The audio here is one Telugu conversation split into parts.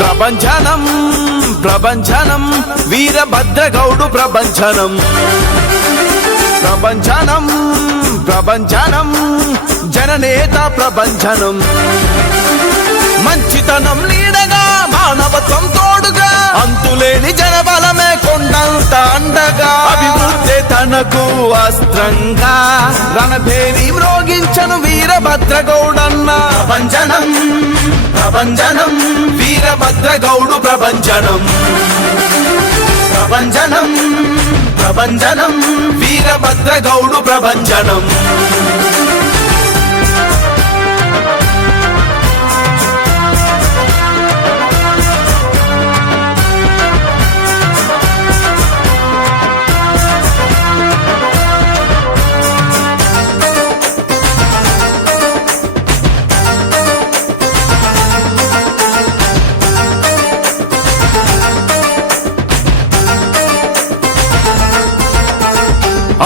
ప్రభంజనం ప్రభంజనం వీరభద్రగౌడు ప్రభంజనం ప్రభంజనం ప్రభంజనం జననేత ప్రభంజనం మంచితనం నీడగా మానవత్వం తోడుగా అంతులేని జనబలమే కొండంత అండగా అభివృద్ధి తనకు అస్త్రంగా రణభేరి మ్రోగించను వీరభద్రగౌడన్న ప్రభంజనం ప్రభంజనం వీరభద్రగౌడు ప్రభంజనం ప్రభంజనం ప్రభంజనం వీరభద్రగౌడు ప్రభంజనం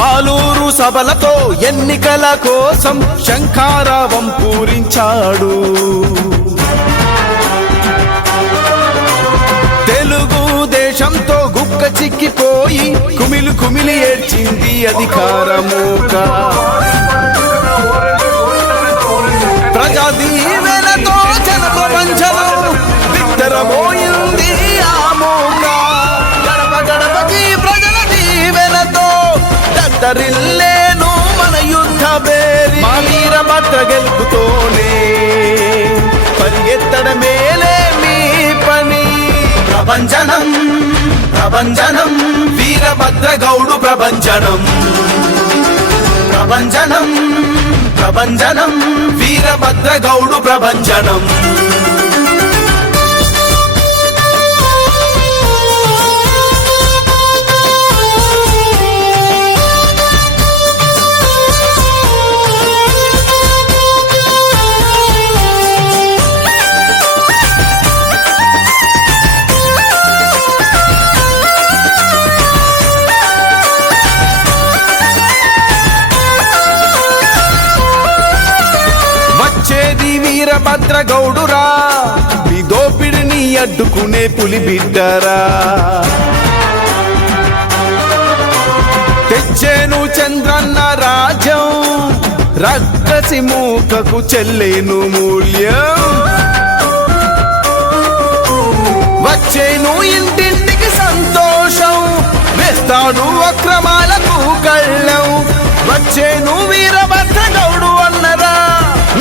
ఆలూరు సభలతో ఎన్నికల కోసం శంఖారావం పూరించాడు. తెలుగు దేశంతో గుక్క చిక్కిపోయి కుమిలి కుమిలి ఏడ్చింది అధికారమూక. ప్రజాదీవెనతో జన ప్రపంచంలో బిత్తరబోయింది ఆ మూక. గడప గడపకి ప్రజల దీవెనతో దత్తరిల్లేను మన యుద్ధ బేరి. మా వీరభద్ర గెలుపుతోనే పరిగెత్తడమేలే మీ పని. ప్రభంజనం ప్రభంజనం వీరభద్రగౌడు ప్రభంజనం ప్రభంజనం ప్రభంజనం వీరభద్రగౌడు ప్రభంజనం. వీరభద్రగౌడురా మీ దోపిడిని అడ్డుకునే పులి బిడ్డరా. తెచ్చేను చంద్రన్న రాజ్యం రక్కసి మూకకు చెల్లేను మూల్యం. వచ్చేను ఇంటింటికి సంతోషం వేస్తాడు అక్రమాలకు కళ్ళం. వచ్చేను వీరభద్రగౌడు అన్నరా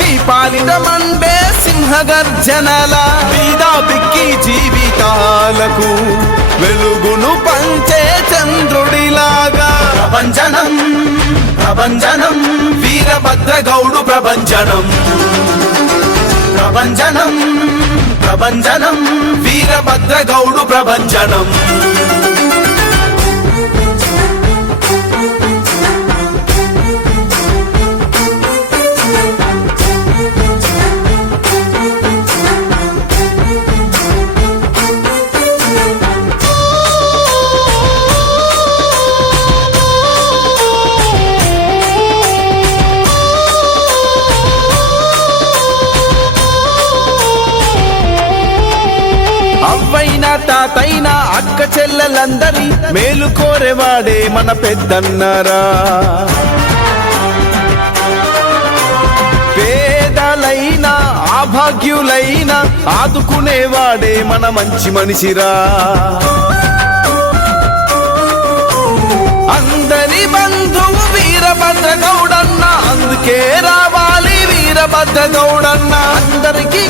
నీ పాలిట మండే సింహగర్జనల. బీదా బిక్కి జీవితాలకు వెలుగును పంచే చంద్రుడిలాగా. ప్రభంజనం ప్రభంజనం వీరభద్రగౌడు ప్రభంజనం ప్రభంజనం ప్రభంజనం వీరభద్రగౌడు ప్రభంజనం. అవ్వైనా తాతైనా అక్క చెల్లెలందరి మేలు కోరేవాడే మన పెద్దన్నరా. పేదలైనా అభాగ్యులైనా ఆదుకునేవాడే మన మంచి మనిషిరా. అందరి బంధువు వీరభద్రగౌడన్న అందుకే రావాలి వీరభద్రగౌడన్న. అందరికీ